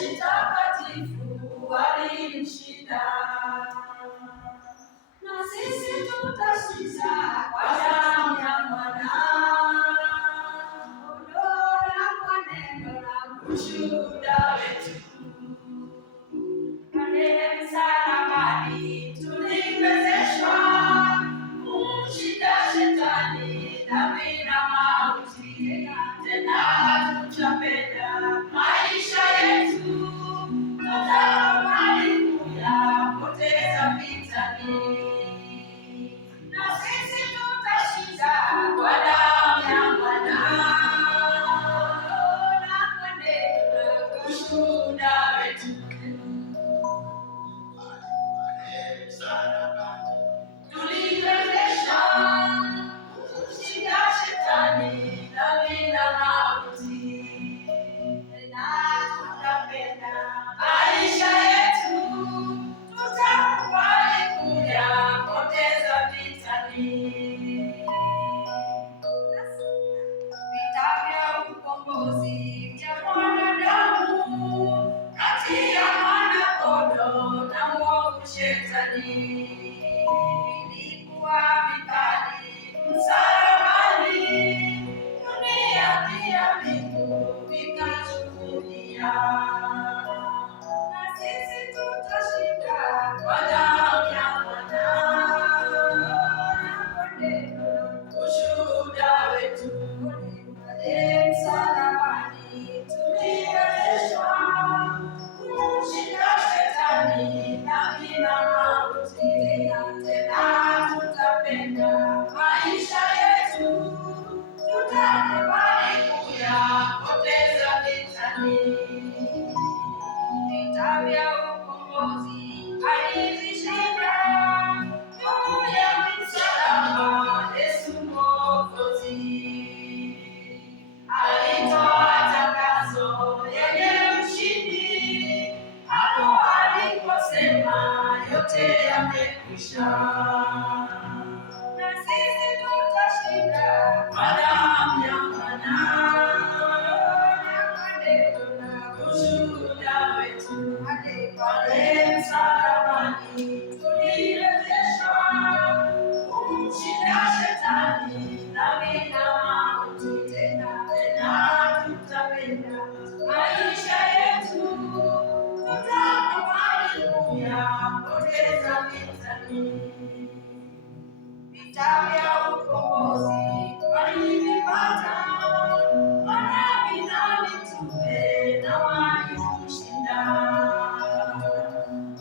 jeshi takatifu walimshinda, na sisi tutashinda kwa damu ya Mwana, kondoo na kwa neno la ushuhuda wetu. Pale msalabani tuliwezeshwa kumshinda Shetani, dhambi na mauti, tena tutapenda maisha yetu, tutakubali kuyapoteza vitani, na sisi tutashinda kwa damu ya Mwana na kwa neno la ushuhuda wetu. Tuliwezeshwa kumshinda Shetani, dhambi na mauti, tena tutapenda maisha yetu, tutakubali kuyapoteza vitani. Vita vya ukombozi vya mwanadamu kati ya mwana-kondoo na mwovu Shetani vilikuwa vikali msalabani, dunia pia mbingu vikashuhudia, na sisi tutashinda kwa damu ya Mwana na kwa neno la ushuhuda wetu. Pale msalabani tuliwezeshwa kumshinda Shetani, dhambi na mauti, tena tutapenda maisha yetu, tutakubali kuyapoteza vitani. Vita vya ukombozi alizishinda juu ya msalaba Yesu Mwokozi. Alitoa tangazo lenye ushindi hapo aliposema yote yamekwisha, na sisi tutashinda kwa damu ya Mwana na kwa neno la ushuhuda wetu. Pale msalabani tuliwezeshwa kumshinda Shetani, dhambi na mauti, tena tutapenda maisha yetu, tutakubali kuyapoteza vitani. Vita vya ukombozi walivipata manabii na mitume na walimshinda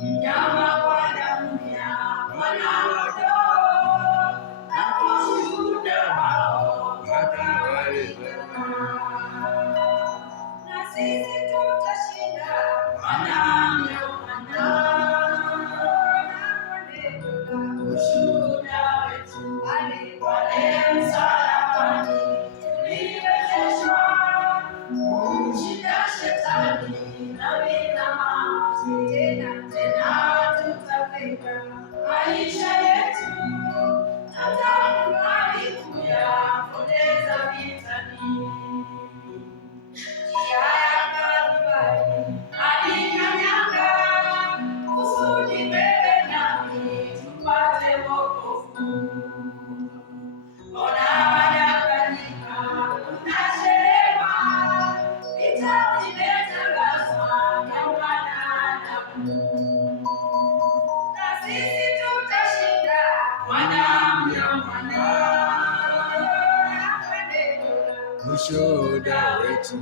mnyama kwa damu ya mwana-kondoo na kwa ushuhuda wao wakawalipenda, na sisi tutashinda kwa damu ya Mwana na kwa neno la ushuhuda wetu. Pale msalabani tuliwezeshwa kumshinda Shetani, dhambi na mauti, tena tutapenda maisha yetu, tutakubali kuyapoteza vitani. Njia ya Kalvari alikanyaga kusudi wewe nami tupate wokovu. Mbona wadanganyika, unachelewa, vita vimetangazwa vya wanadamu, na sisi tutashinda kwa damu ya Mwana na kwa neno la ushuhuda wetu.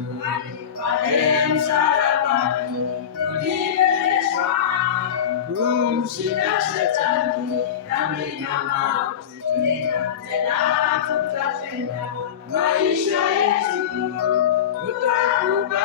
Pale msalabani tuliwezeshwa kumshinda Shetani, dhambi na mauti, tena tutapenda maisha yetu, tutakubali